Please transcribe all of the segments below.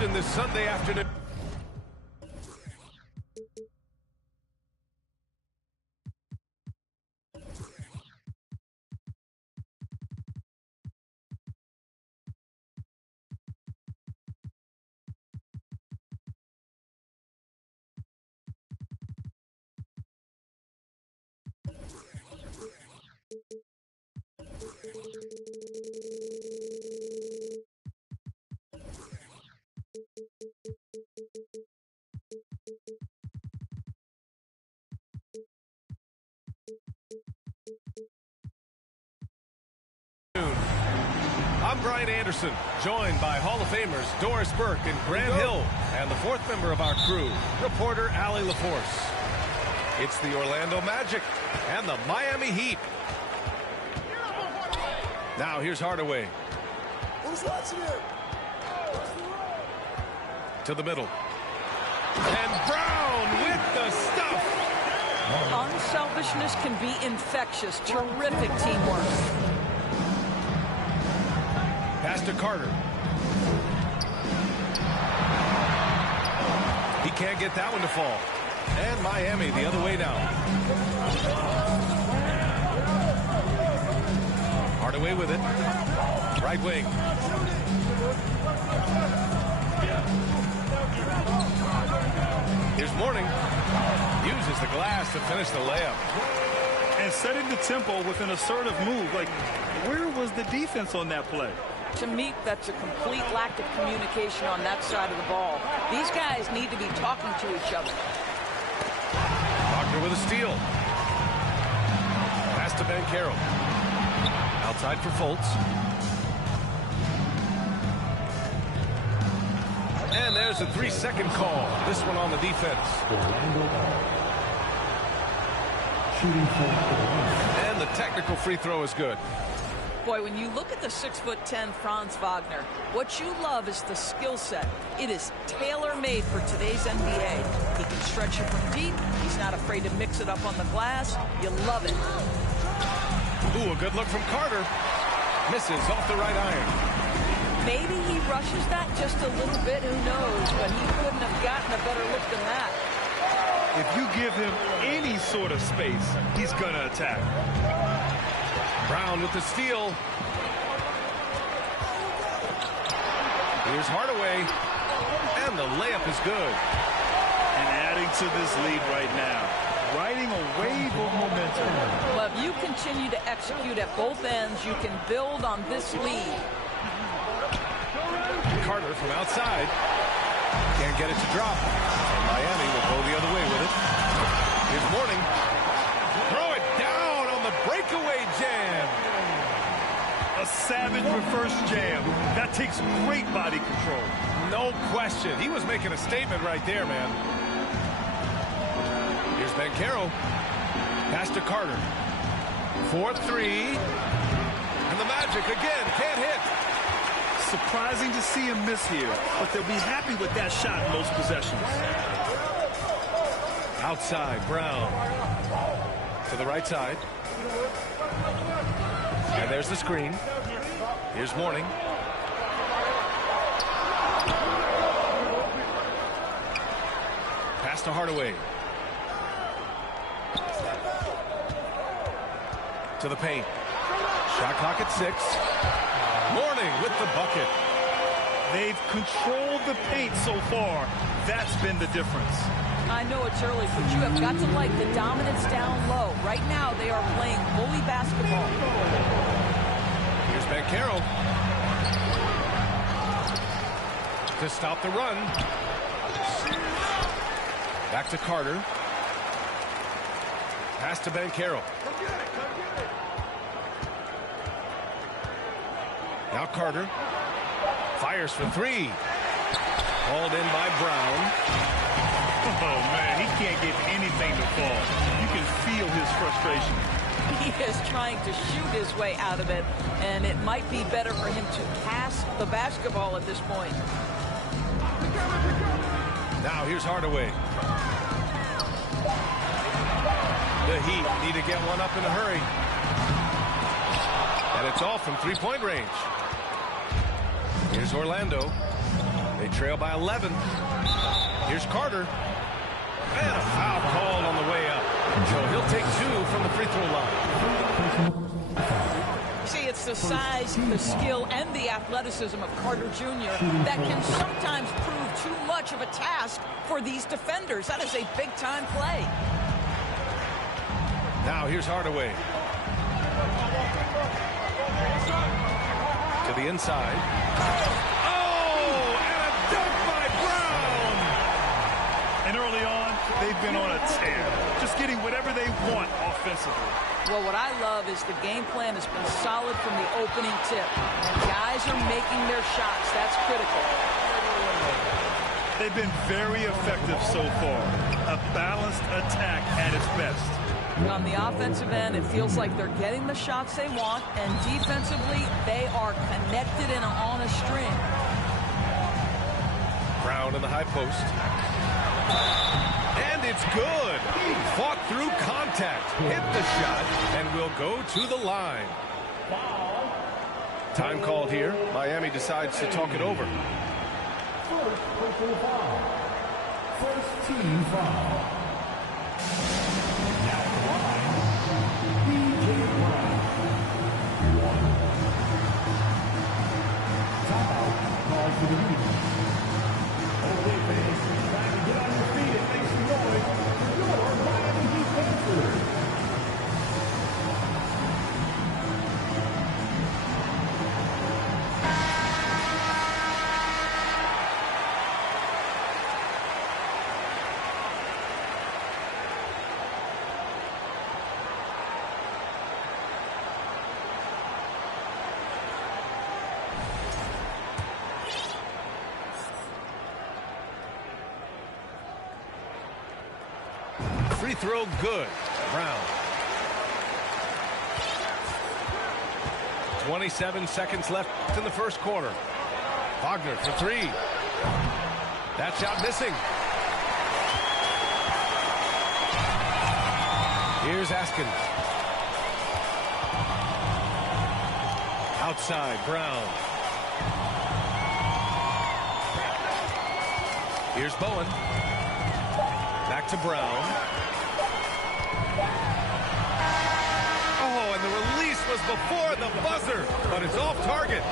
action this Sunday afternoon. I'm Brian Anderson, joined by Hall of Famers Doris Burke and Grant Hill, and the fourth member of our crew, reporter Allie LaForce. It's the Orlando Magic and the Miami Heat. Now here's Hardaway. Who's watching it? To the middle. And Brown with the stuff. Unselfishness can be infectious. Terrific teamwork. Pass to Carter. He can't get that one to fall. And Miami the other way now. Hardaway with it. Right wing. Here's Mourning. Uses the glass to finish the layup. And setting the tempo with an assertive move. Like, where was the defense on that play? To me, that's a complete lack of communication on that side of the ball. These guys need to be talking to each other. Wagner with a steal. Pass to Banchero. Outside for Fultz. And there's a 3-second call. This one on the defense. And the technical free throw is good. Boy, when you look at the 6'10" Franz Wagner, what you love is the skill set. It is tailor-made for today's NBA. He can stretch it from deep. He's not afraid to mix it up on the glass. You love it. Ooh, a good look from Carter. Misses off the right iron. Maybe he rushes that just a little bit, who knows, but he couldn't have gotten a better look than that. If you give him any sort of space, he's going to attack. Brown with the steal. Here's Hardaway. And the layup is good. And adding to this lead right now. Riding a wave of momentum. Well, if you continue to execute at both ends, you can build on this lead. Carter from outside. Can't get it to drop. And Miami will go the other way with it. Here's Mourning. Throw it down on the breakaway jam. A savage reverse jam. That takes great body control. No question. He was making a statement right there, man. Here's Banchero. Pass to Carter. 4-3. And the Magic again can't hit. Surprising to see him miss here, but they'll be happy with that shot in most possessions. Outside, Brown. To the right side. And there's the screen. Here's Mourning. Pass to Hardaway. To the paint. Shot clock at 6. Mourning with the bucket. They've controlled the paint so far. That's been the difference. I know it's early, but you have got to like the dominance down low. Right now, they are playing bully basketball. Here's Banchero. To stop the run. Back to Carter. Pass to Banchero. Now Carter. Fires for 3. Hauled in by Brown. Oh, man, he can't get anything to fall. You can feel his frustration. He is trying to shoot his way out of it, and it might be better for him to pass the basketball at this point. Now here's Hardaway. The Heat need to get one up in a hurry. And it's all from three-point range. Here's Orlando. They trail by 11. Here's Carter. And a foul called on the way up. So he'll take 2 from the free throw line. See, it's the size, the skill, and the athleticism of Carter Jr. that can sometimes prove too much of a task for these defenders. That is a big-time play. Now here's Hardaway. To the inside. Oh, and a dunk by Brown! And early on, they've been on a tear, just getting whatever they want offensively. Well, what I love is the game plan has been solid from the opening tip. And guys are making their shots. That's critical. They've been very effective so far. A balanced attack at its best. On the offensive end, it feels like they're getting the shots they want, and defensively, they are connected and on a string. Brown in the high post. And it's good. Fought through contact, hit the shot, and will go to the line. Time called here. Miami decides to talk it over. First team foul. Free throw good. Brown. 27 seconds left in the first quarter. Wagner for 3. That shot missing. Here's Askins. Outside, Brown. Here's Bowen. Back to Brown. Oh, and the release was before the buzzer, but it's off target.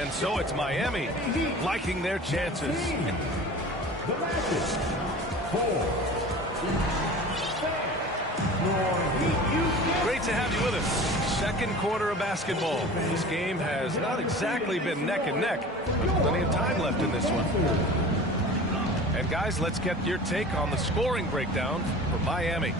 And so it's Miami liking their chances. Great to have you with us. Second quarter of basketball. This game has not exactly been neck and neck, but plenty of time left in this one. And guys, let's get your take on the scoring breakdown for Miami.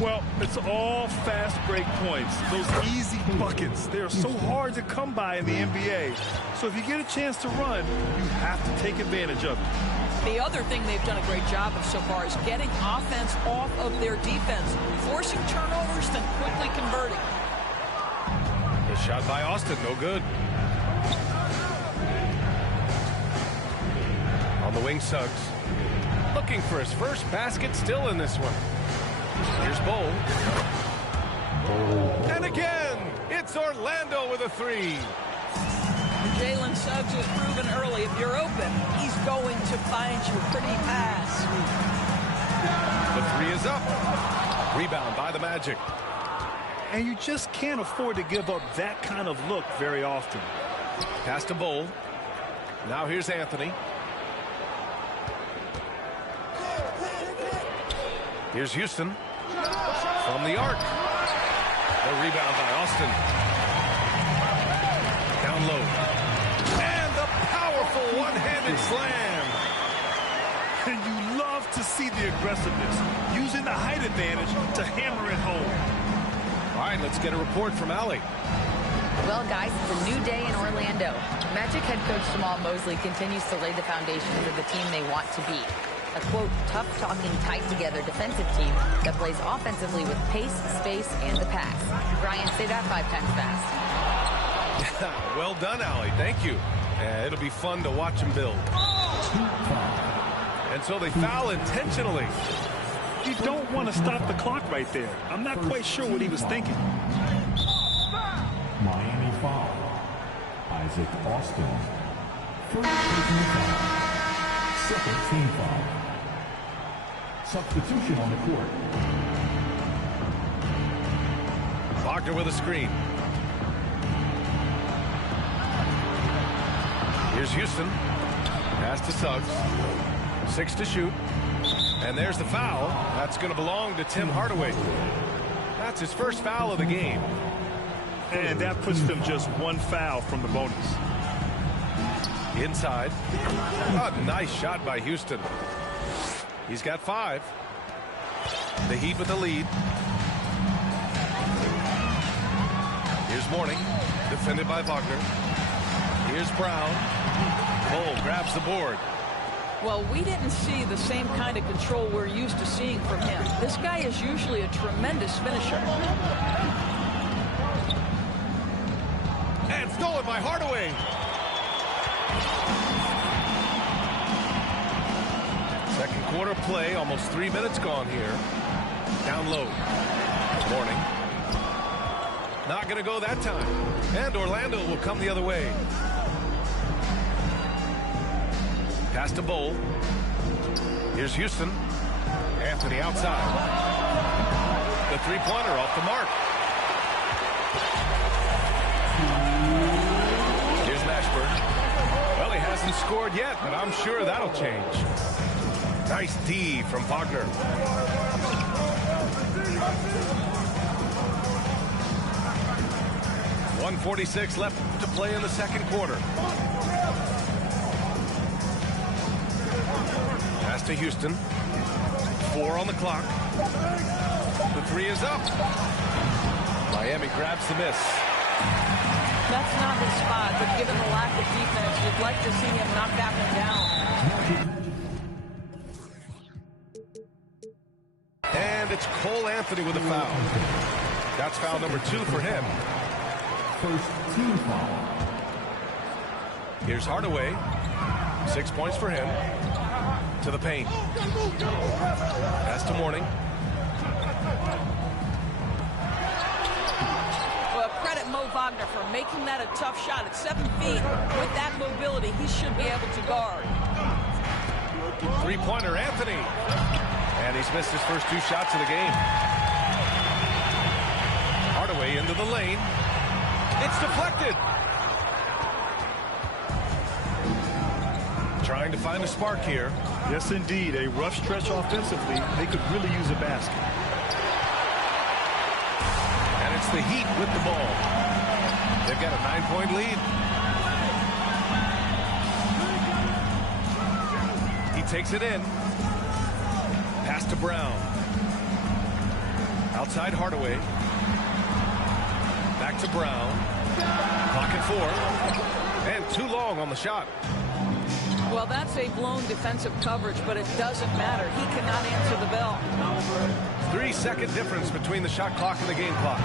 Well, it's all fast break points. Those easy buckets, they are so hard to come by in the NBA. So if you get a chance to run, you have to take advantage of it. The other thing they've done a great job of so far is getting offense off of their defense, forcing turnovers, then quickly converting. The shot by Austin, no good. On the wing, Suggs. Looking for his first basket, still in this one. Here's Bowl. And again, it's Orlando with a 3. Jalen Suggs has proven early, if you're open, he's going to find you. Pretty pass. The 3 is up. Rebound by the Magic. And you just can't afford to give up that kind of look very often. Pass to Bowl. Now here's Anthony. Here's Houston from the arc. The rebound by Austin. Down low. And the powerful one-handed slam. And you love to see the aggressiveness, using the height advantage to hammer it home. All right, let's get a report from Allie. Well, guys, it's a new day in Orlando. Magic head coach Jamal Mosley continues to lay the foundation for the team they want to be. A, quote, tough-talking, tight-together defensive team that plays offensively with pace, space, and the pass. Brian, say that 5 times fast. Well done, Allie. Thank you. It'll be fun to watch them build. And so they foul intentionally. You don't want to stop the clock right there. I'm not quite sure what he was thinking. Miami foul. Isaac Austin. First personal foul. Second team foul. Substitution on the court. Wagner with a screen. Here's Houston. Pass to Suggs. 6 to shoot. And there's the foul. That's going to belong to Tim Hardaway. That's his first foul of the game. And that puts them just one foul from the bonus. Inside. A nice shot by Houston. He's got 5. The Heat with the lead. Here's Mourning. Defended by Wagner. Here's Brown. Cole grabs the board. Well, we didn't see the same kind of control we're used to seeing from him. This guy is usually a tremendous finisher. And stolen by Hardaway. Second quarter play, almost 3 minutes gone here. Down low. Mourning. Not going to go that time. And Orlando will come the other way. Pass to Bowl. Here's Houston. Anthony outside. The three-pointer off the mark. Here's Mashburn. Well, he hasn't scored yet, but I'm sure that'll change. Nice D from Wagner. .146 left to play in the second quarter. Pass to Houston. 4 on the clock. The 3 is up. Miami grabs the miss. That's not his spot, but given the lack of defense, you'd like to see him knock that one down. And it's Cole Anthony with a foul. That's foul number 2 for him. First team foul. Here's Hardaway. 6 points for him. To the paint. Pass to Mourning. Well, credit Mo Wagner for making that a tough shot at 7 feet. With that mobility, he should be able to guard. Three-pointer, Anthony. And he's missed his first 2 shots of the game. Hardaway into the lane. It's deflected. Trying to find a spark here. Yes, indeed. A rough stretch offensively. They could really use a basket. And it's the Heat with the ball. They've got a 9-point lead. He takes it in. Pass to Brown. Outside Hardaway. Back to Brown. Pocket 4. And too long on the shot. Well, that's a blown defensive coverage, but it doesn't matter. He cannot answer the bell. 3-second difference between the shot clock and the game clock.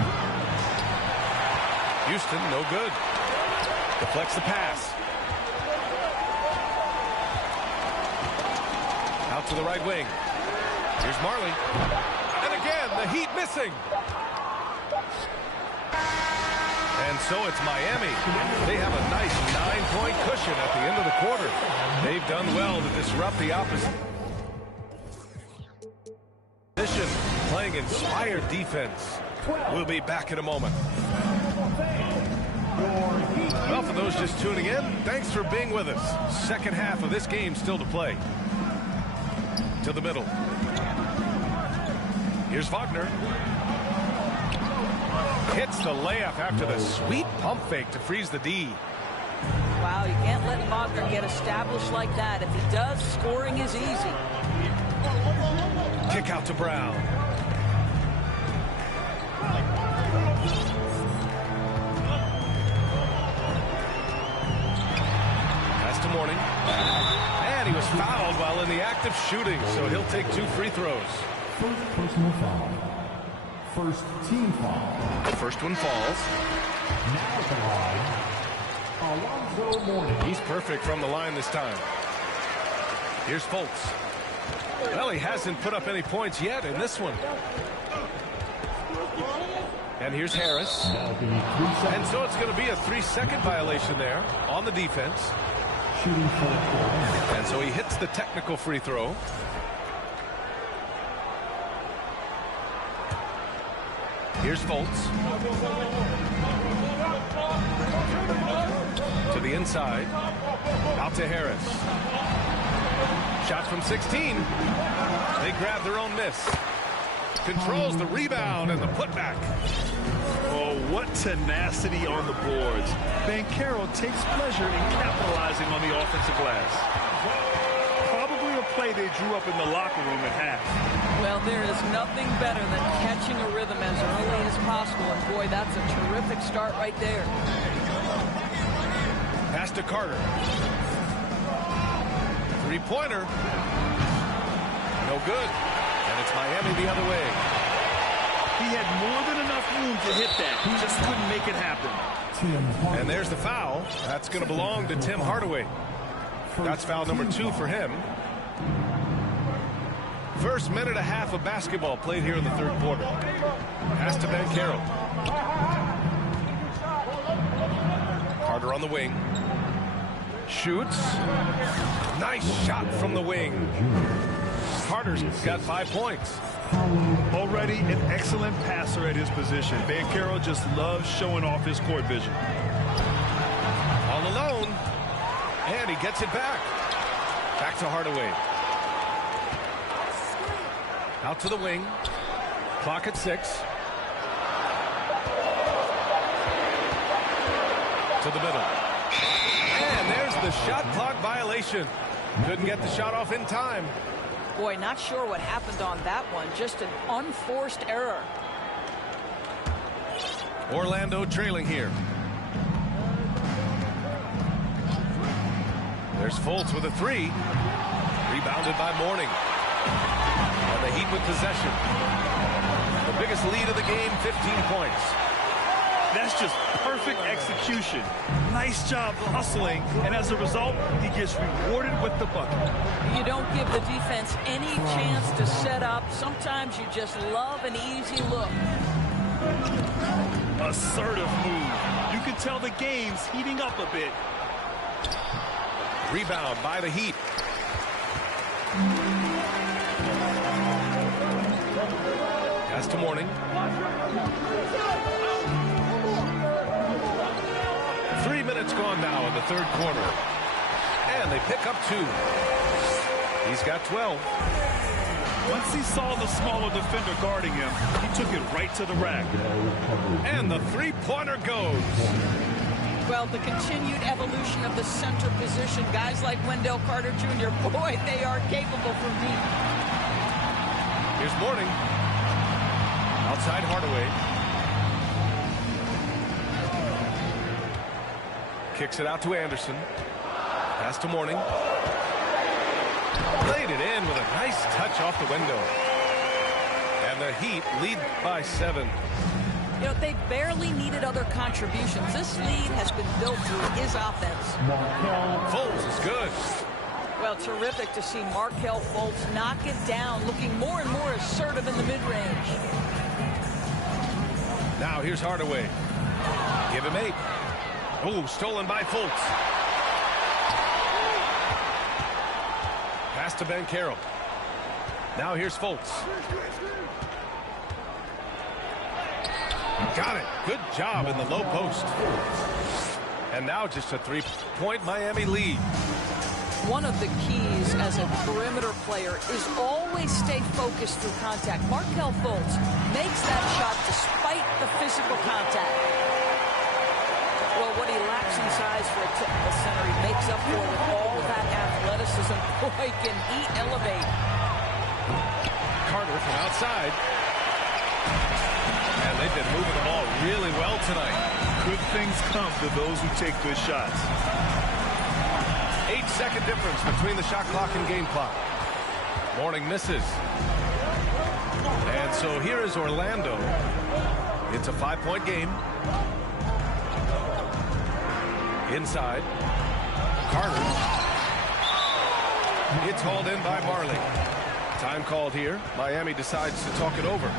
Houston, no good. Deflects the pass. Out to the right wing. Here's Marley. And again, the Heat missing. And so it's Miami. They have a nice 9-point cushion at the end of the quarter. They've done well to disrupt the opposition. Playing inspired defense. We'll be back in a moment. Well, for those just tuning in, thanks for being with us. Second half of this game still to play. To the middle. Here's Wagner. Hits the layup after the sweet pump fake to freeze the D. Wow, you can't let Wagner get established like that. If he does, scoring is easy. Kick out to Brown. Pass to Mourning. And he was fouled while in the act of shooting, so he'll take 2 free throws. First personal foul. First team foul. The first one falls. Now at the line, Alonzo Mourning. He's perfect from the line this time. Here's Fultz. Well, he hasn't put up any points yet in this one. And here's Harris. And so it's going to be a 3-second violation there on the defense. Shooting for Orlando. And so he hits the technical free throw. Here's Fultz. To the inside. Out to Harris. Shot from 16. They grab their own miss. Controls the rebound and the putback. Oh, what tenacity on the boards. Che0 takes pleasure in capitalizing on the offensive glass. Probably a play they drew up in the locker room at half. Well, there is nothing better than catching a rhythm as early as possible. And boy, that's a terrific start right there. Pass to Carter. Three-pointer. No good. And it's Miami the other way. He had more than enough room to hit that. He just couldn't make it happen. And there's the foul. That's going to belong to Tim Hardaway. That's foul number 2 for him. First minute and a half of basketball played here in the third quarter. Pass to Che0. Carter on the wing. Shoots. Nice shot from the wing. Carter's got 5 points. Already an excellent passer at his position. Che0 just loves showing off his court vision. All alone. And he gets it back. Back to Hardaway. Out to the wing. Clock at 6. To the middle. And there's the shot clock violation. Couldn't get the shot off in time. Boy, not sure what happened on that one. Just an unforced error. Orlando trailing here. There's Fultz with a 3. Rebounded by Mourning. And the Heat with possession. The biggest lead of the game, 15 points. That's just perfect execution. Nice job hustling, and as a result, he gets rewarded with the bucket. You don't give the defense any chance to set up. Sometimes you just love an easy look. Assertive move. You can tell the game's heating up a bit. Rebound by the Heat. Pass to Mourning. 3 minutes gone now in the third quarter. And they pick up 2. He's got 12. Once he saw the smaller defender guarding him, he took it right to the rack. And the three-pointer goes. Well, the continued evolution of the center position, guys like Wendell Carter Jr., boy, they are capable from deep. Here's Mourning. Outside Hardaway. Kicks it out to Anderson. Pass to Mourning. Laid it in with a nice touch off the window. And the Heat lead by 7. You know, they barely needed other contributions. This lead has been built through his offense. Fultz is good. Well, terrific to see Markelle Fultz knock it down, looking more and more assertive in the mid-range. Now here's Hardaway. Give him 8. Oh, stolen by Fultz. Pass to Che0. Now here's Fultz. Got it. Good job in the low post. And now just a 3-point Miami lead. One of the keys as a perimeter player is always stay focused through contact. Markelle Fultz makes that shot despite the physical contact. Well, what he lacks in size for a typical center, he makes up for with all that athleticism. Boy, can he elevate. Carter from outside. And they've been moving the ball really well tonight. Good things come to those who take good shots. 8-second difference between the shot clock and game clock. Mourning misses. And so here is Orlando. It's a 5-point game. Inside. Carter. It's hauled in by Marley. Time called here. Miami decides to talk it over.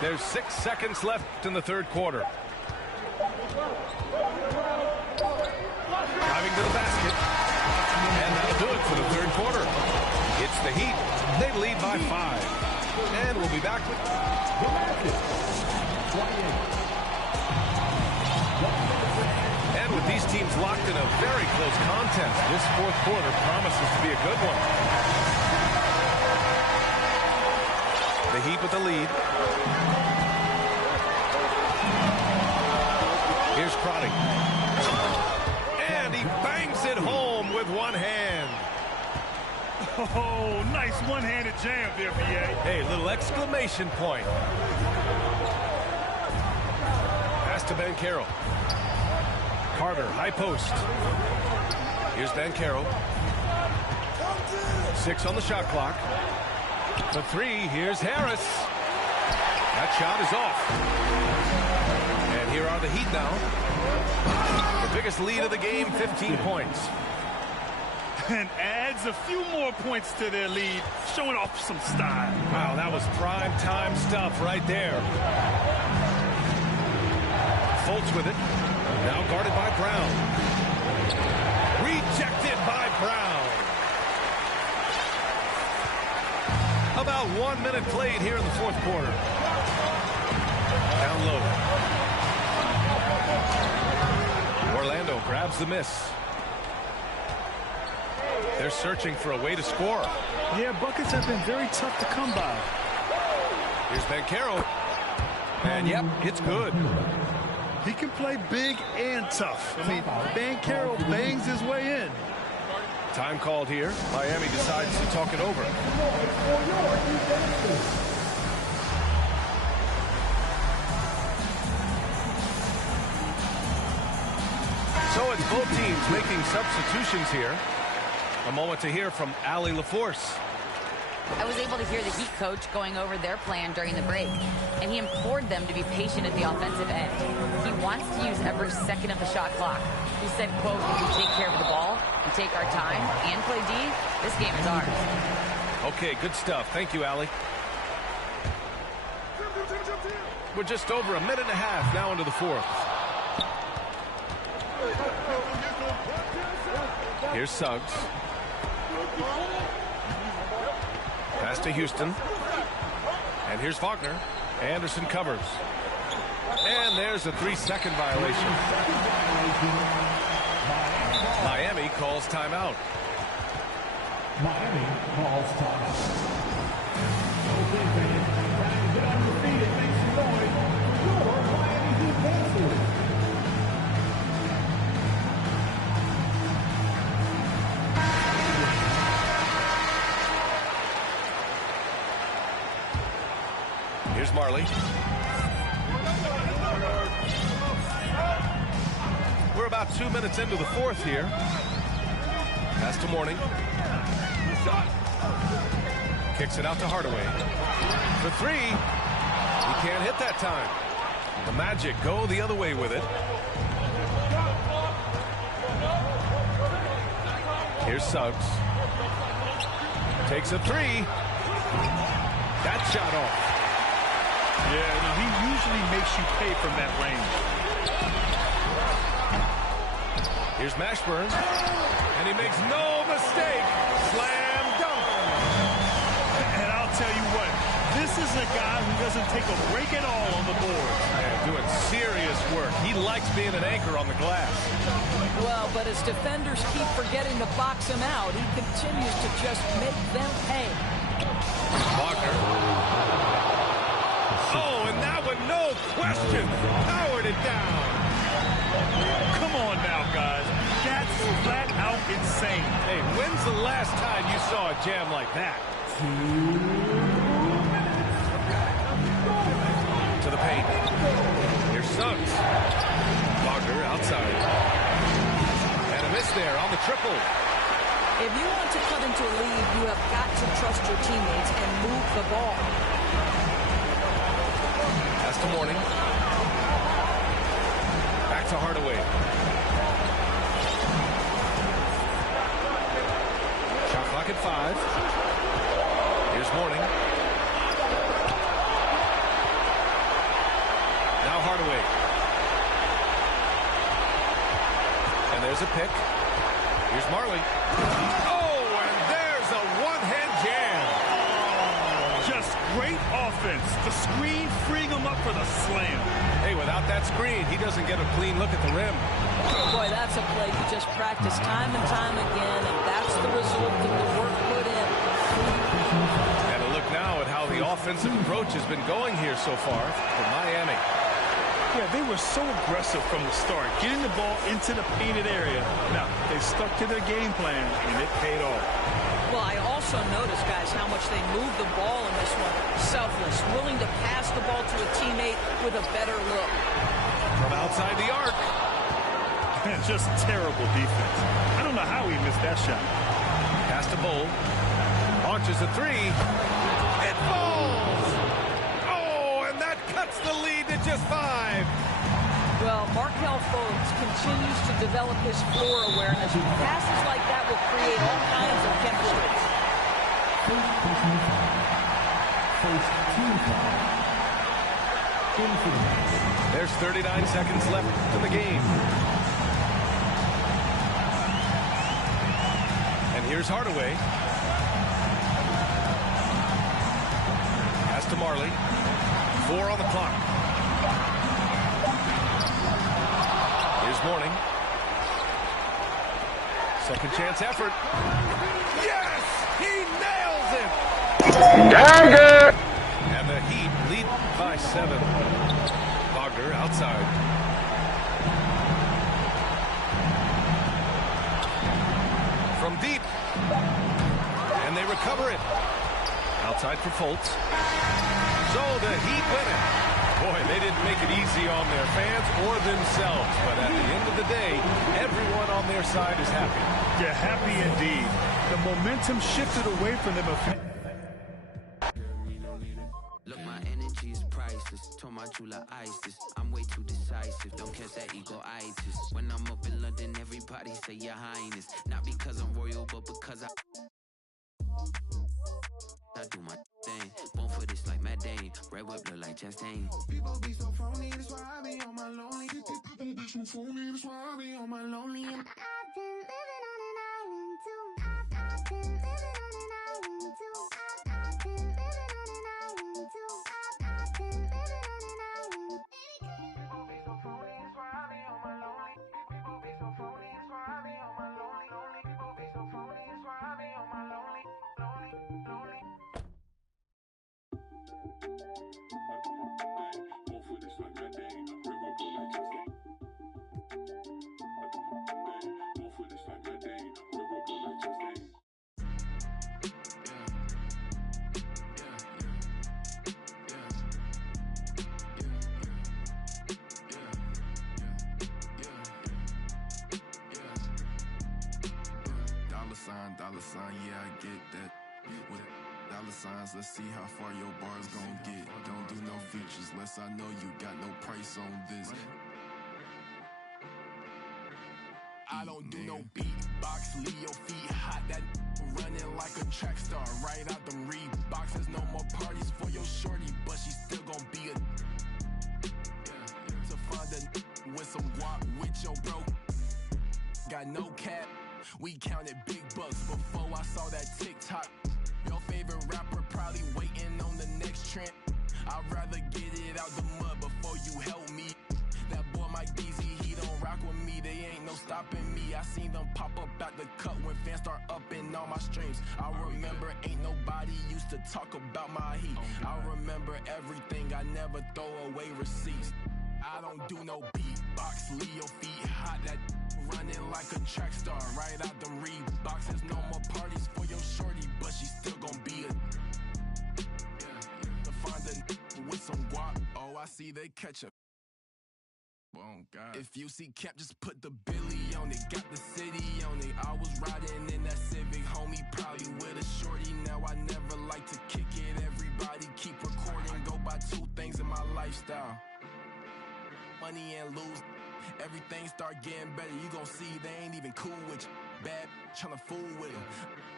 There's 6 seconds left in the third quarter. Driving to the basket. And that'll do it for the third quarter. It's the Heat. They lead by 5. And we'll be back with... And with these teams locked in a very close contest, this fourth quarter promises to be a good one. The Heat with the lead. Here's Crotty. And he bangs it home with one hand. Oh, nice one-handed jam there, B.A. Hey, little exclamation point. Pass to Banchero. Carter, high post. Here's Banchero. 6 on the shot clock. The 3, here's Harris. That shot is off. And here are the Heat now. The biggest lead of the game, 15 points. And adds a few more points to their lead, showing off some style. Wow, that was prime time stuff right there. Fultz with it. Now guarded by Brown. Rejected by Brown. About 1 minute played here in the fourth quarter. Down low. Orlando grabs the miss. They're searching for a way to score. Yeah, buckets have been very tough to come by. Here's Banchero. And yep, it's good. He can play big and tough. I mean, Banchero bangs his way in. Time called here. Miami decides to talk it over. So it's both teams making substitutions here. A moment to hear from Allie LaForce. I was able to hear the Heat coach going over their plan during the break, and he implored them to be patient at the offensive end. He wants to use every second of the shot clock. He said, quote, if we take care of the ball and take our time and play D, this game is ours. Okay, good stuff. Thank you, Allie. We're just over a minute and a half now into the fourth. Here's Suggs. Pass to Houston. And here's Wagner. Anderson covers. And there's a 3-second violation. Miami calls timeout. Miami calls timeout. Okay, fans. Time to get on your feet and make some noise. Your Miami Heat Pacers. Here's Marley. We're about 2 minutes into the fourth here. Pass to Mourning. Kicks it out to Hardaway. For 3. He can't hit that time. The Magic go the other way with it. Here's Suggs. Takes a 3. That shot off. Yeah, no, he usually makes you pay from that range. Here's Mashburn. And he makes no mistake. Slam dunk. And I'll tell you what, this is a guy who doesn't take a break at all on the board. Man, doing serious work. He likes being an anchor on the glass. Well, but as defenders keep forgetting to box him out, he continues to just make them pay. Wagner. Oh, and that one, no question, powered it down. Come on now, guys. That's flat out insane. Hey, when's the last time you saw a jam like that? To the paint. Here's Suggs. Wagner outside. And a miss there on the triple. If you want to cut into a lead, you have got to trust your teammates and move the ball. Pass to Mourning. Back to Hardaway. Shot clock at 5. Here's Mourning. Hardaway. And there's a pick. Here's Marley. Oh, and there's a one-hand jam. Just great offense. The screen freeing him up for the slam. Hey, without that screen, he doesn't get a clean look at the rim. Boy, that's a play you just practice time and time again, and that's the result of the work put in. And a look now at how the offensive approach has been going here so far for Miami. Yeah, they were so aggressive from the start, getting the ball into the painted area. Now, they stuck to their game plan, and it paid off. Well, I also noticed, guys, how much they moved the ball in this one. Selfless, willing to pass the ball to a teammate with a better look. From outside the arc. Just terrible defense. I don't know how he missed that shot. Pass to Bull. Launches a three. It falls! Oh, and that cuts the lead to just 5. Well, Markelle Fultz continues to develop his floor awareness. Passes like that will create all kinds of chemistry. First personal foul. First team foul. Infinite. There's 39 seconds left in the game. And here's Hardaway. Pass to Marley. 4 on the clock. Here's Mourning. Second chance effort. Yes! He nails it! Dagger! And the Heat lead by 7. Wagner outside. From deep. And they recover it. Outside for Fultz. So the Heat win it. Boy, they didn't make it easy on their fans or themselves. But at the end of the day, everyone on their side is happy. Yeah, happy indeed. The momentum shifted away from them. Look, my energy is priceless. Told my jeweler ISIS. I'm way too decisive. Don't catch that ego-itis. When I'm up in London, everybody say your highness. Not because I'm royal, but because I do my thing. Born for this like Matt Dane. Red whip look like Chastain. People be so phony, that's why I be on my lonely. People be so phony, that's why I be on my lonely. I've been living on an island too. I've been living on an island too. I've been living on an island too. I've been living on an island. People be so phony, that's why I be on my lonely. People be so phony, that's why I be on my lonely. People be so phony, that's why I be on my lonely. Dollar sign, yeah, I get that. With dollar signs, let's see how far your bar's gon' get. Don't do no features, less I know you got no price on this. I don't do no beatbox, leave your feet hot. That running like a track star, right out them Reeboks. There's no more parties for your shorty, but she still gon' be a. To find a with some guap with your bro. Got no cap. We counted big bucks before I saw that TikTok. Your favorite rapper probably waiting on the next trend. I'd rather get it out the mud before you help me. That boy Mike DZ, he don't rock with me. They ain't no stopping me. I seen them pop up at the cut when fans start upping all my streams. I remember ain't nobody used to talk about my heat. I remember everything. I never throw away receipts. I don't do no beatbox, leave your feet hot. That running like a track star, right out them Reeboks. There's no more parties for your shorty, but she still gon' be a. To find a with some guap, oh I see they catch up. Oh God. If you see Cap, just put the Billy on it. Got the city on it. I was riding in that Civic, homie, probably with a shorty. Now I never like to kick it. Everybody keep recording. Go by 2 things in my lifestyle: money and lose. Everything start getting better. You gon' see they ain't even cool with you. Bad tryna fool with them.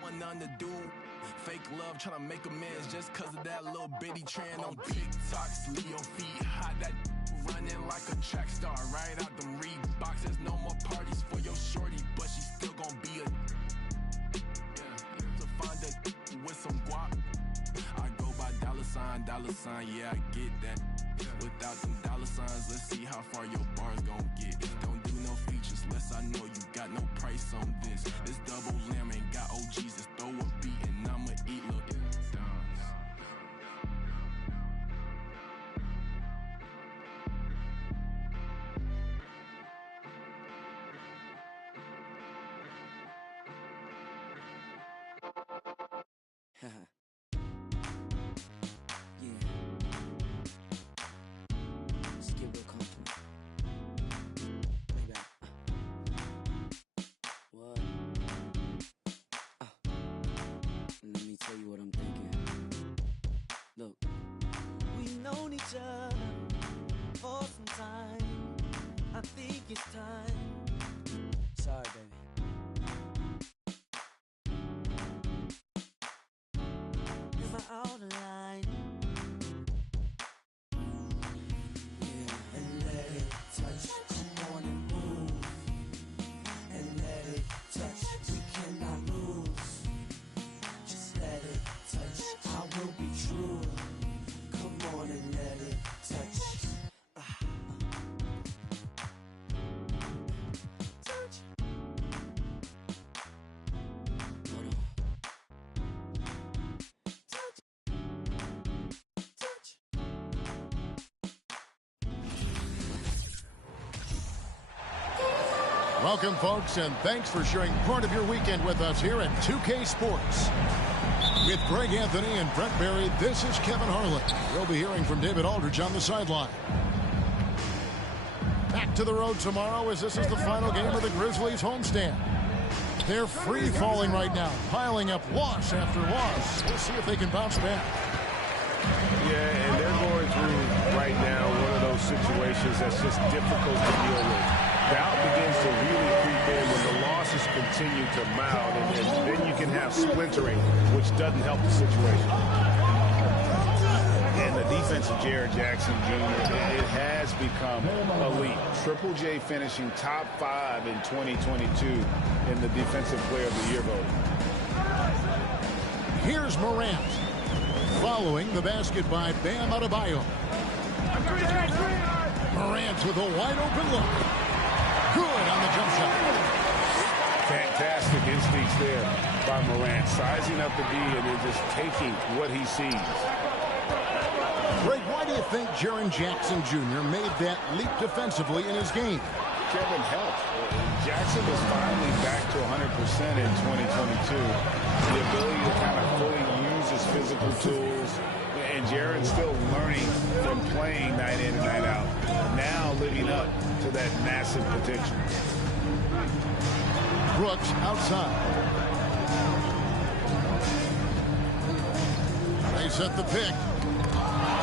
Want nothing to do. Fake love tryna make amends just cause of that little bitty trend on TikToks. Leave your feet hot. That running Running like a track star, right out them Reeboks. There's no more parties for your shorty, but she still gon' be a to find a with some guap. I go by dollar sign, yeah, I get that. Without them dollar signs, let's see how far your bars gon' get. Don't do no features unless I know you got no price on this. This double lamb ain't got OGs, just throw a beat and I'ma eat, look. Let's get real comfortable. Playback. What? Let me tell you what I'm thinking. Look. We've known each other for some time. I think it's time. Sorry, baby. Am I out of line? Yeah, and let it touch. Come on and move. And let it touch. We cannot lose. Just let it touch. I will be true. Come on and let it touch. Touch. Hold on. Touch. Touch. Welcome, folks, and thanks for sharing part of your weekend with us here at 2K Sports. With Greg Anthony and Brent Berry, this is Kevin Harlan. We'll be hearing from David Aldridge on the sideline. Back to the road tomorrow as this is the final game of the Grizzlies homestand. They're free-falling right now, piling up loss after loss. We'll see if they can bounce back. Yeah, and they're going through right now one of those situations that's just difficult to deal with. Doubt begins to really creep in when the losses continue to mount, and then you can have splintering, which doesn't help the situation. And the defense of Jared Jackson Jr., it has become elite. Triple J finishing top 5 in 2022 in the Defensive Player of the Year voting. Here's Morant. Following the basket by Bam Adebayo. Morant with a wide-open look. Good on the jump shot. Fantastic instincts there by Morant, sizing up the D and then just taking what he sees. Greg, why do you think Jaren Jackson Jr. made that leap defensively in his game? Kevin helped. Jackson was finally back to 100% in 2022. The ability to kind of fully use his physical tools. And Jaren's still learning from playing night in and night out. Now living up to that massive potential. Brooks outside. They set the pick.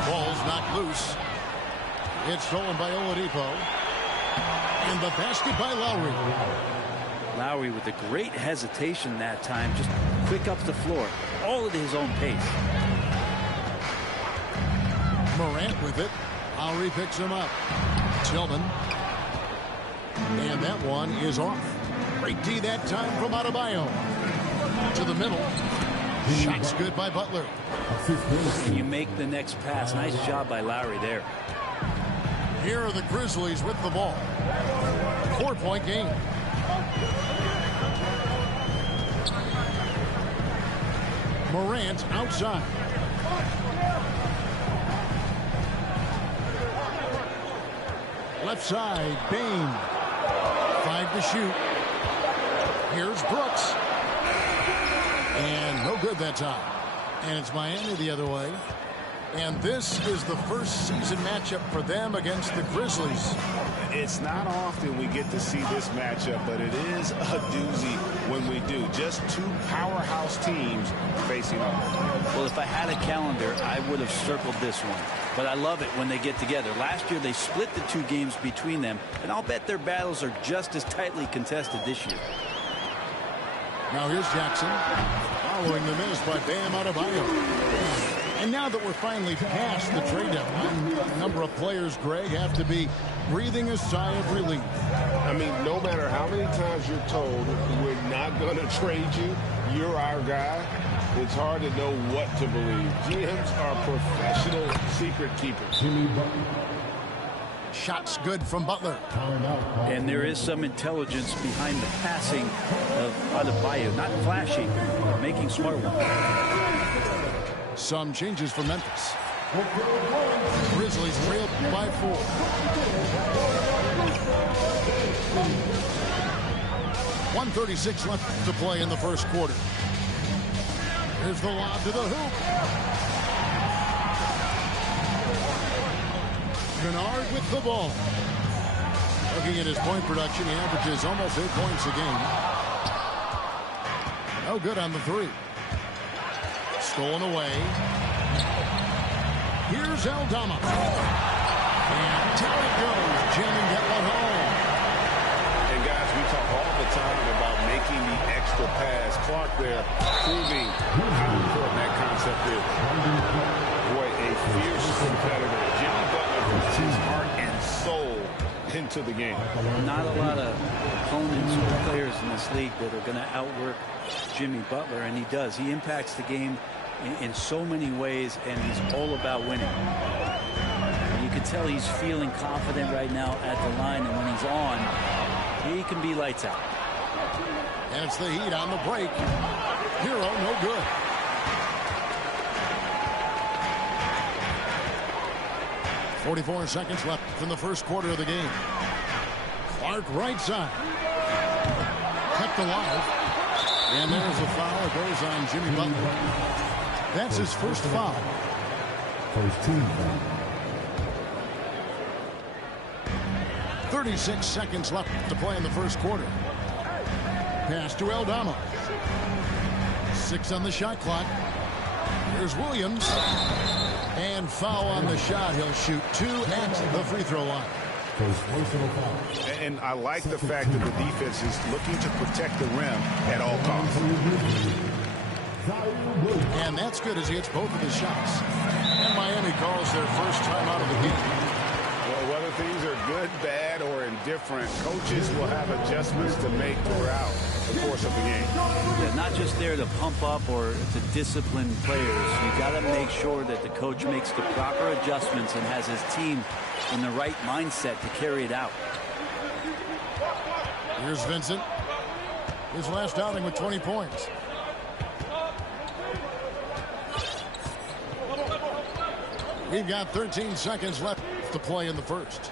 Ball's knocked loose. It's stolen by Oladipo. And the basket by Lowry. Lowry with a great hesitation that time. Just quick up the floor. All at his own pace. Morant with it. Lowry picks him up. Tillman. And that one is off. Great D that time from Adebayo. To the middle. Shot's good by Butler. And you make the next pass. Nice job by Lowry there. Here are the Grizzlies with the ball. 4-point game. Morant outside. Left side, Bain. 5 to shoot. Here's Brooks. And no good that time. And it's Miami the other way. And this is the first season matchup for them against the Grizzlies. It's not often we get to see this matchup, but it is a doozy when we do. Just two powerhouse teams facing off. Well, if I had a calendar, I would have circled this one. But I love it when they get together. Last year, they split the two games between them, and I'll bet their battles are just as tightly contested this year. Now here's Jackson, following the miss by Bam Adebayo. And now that we're finally past the trade deadline, number Libra players, Greg, have to be breathing a sigh of relief. I mean, no matter how many times you're told we're not going to trade you, you're our guy, it's hard to know what to believe. GMs are professional secret keepers. Shots good from Butler. And there is some intelligence behind the passing of Adebayo. Not flashy, but making smart ones. Some changes for Memphis. Grizzlies trailed by 4. .136 left to play in the first quarter. Here's the lob to the hoop. Bernard with the ball. Looking at his point production, he averages almost 8 points a game. No good on the 3. Stolen away. Here's Aldama. And down it goes. Jamming that one home. And guys, we talk all the time about making the extra pass. Clark there proving how important that concept is. Boy, a fierce competitor. Jimmy Butler puts his heart and soul into the game. Not a lot of opponents or players in this league that are going to outwork Jimmy Butler, and he does. He impacts the game in so many ways, and he's all about winning. And you can tell he's feeling confident right now at the line, and when he's on, he can be lights out. And it's the Heat on the break. Hero, no good. .44 seconds left in the first quarter of the game. Clark right side. Kept alive. And there's a foul. It goes on Jimmy Butler. That's his first foul. First team foul. 36 seconds left to play in the first quarter. Pass to Aldama. 6 on the shot clock. Here's Williams. And foul on the shot. He'll shoot 2 at the free throw line. First personal foul. And I like the fact that the defense is looking to protect the rim at all costs. And that's good as he hits both of his shots. And Miami calls their first time out of the game. Well, whether things are good, bad, or indifferent, coaches will have adjustments to make throughout the course of the game. Yeah, not just there to pump up or to discipline players. You got to make sure that the coach makes the proper adjustments and has his team in the right mindset to carry it out. Here's Vincent. His last outing with 20 points. We've got 13 seconds left to play in the first.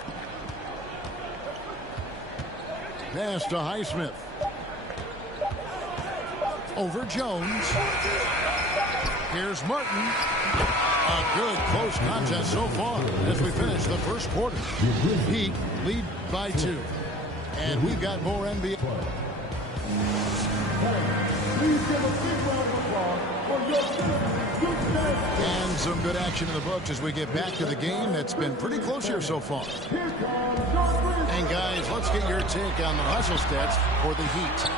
Pass to Highsmith. Over Jones. Here's Martin. A good close contest so far as we finish the first quarter. Heat lead by 2. And we've got more NBA. Please give a big round of applause for your and some good action in the books as we get back to the game that's been pretty close here so far. And guys, let's get your take on the hustle stats for the Heat.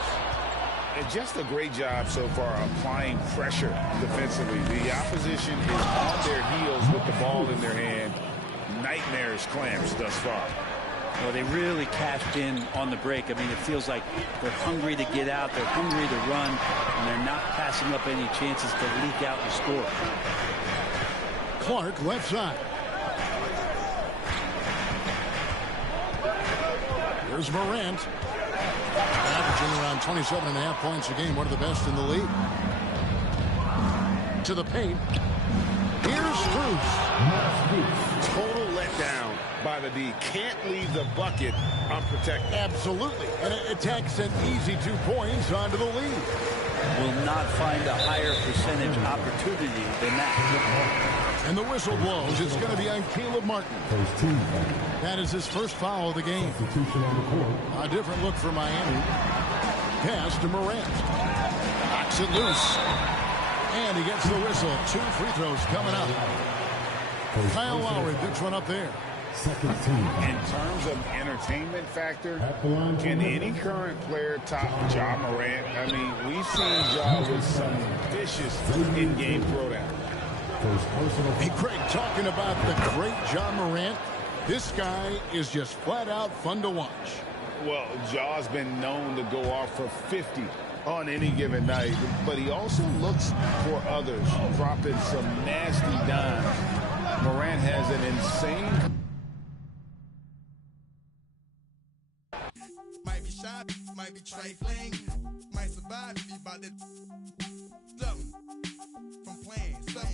And just a great job so far applying pressure defensively. The opposition is on their heels with the ball in their hand. Nightmares clamps thus far. Well, they really cashed in on the break. I mean, it feels like they're hungry to get out. They're hungry to run, and they're not passing up any chances to leak out and score. Clark, left side. Here's Morant. Averaging around 27.5 points a game, one of the best in the league. To the paint. Here's Strus. Total letdown by the D. Can't leave the bucket unprotected. Absolutely. And it takes an easy 2 points onto the lead. Will not find a higher percentage opportunity than that. And the whistle blows. It's going to be on Caleb Martin. First team foul. That is his first foul of the game. Substitution on the court. A different look for Miami. Pass to Morant. Knocks it loose. And he gets the whistle. 2 free throws coming up. Kyle Lowry picks one up there. Second team. In terms of entertainment factor, can any current player top Ja Morant? I mean, we've seen Ja with some vicious in-game throwdown. Hey, Craig, talking about the great Ja Morant, this guy is just flat out fun to watch. Well, Ja's been known to go off for 50 on any given night, but he also looks for others, dropping some nasty dimes. Morant has an insane... Might be shy, might be trifling, might survive if you about to something from playing something like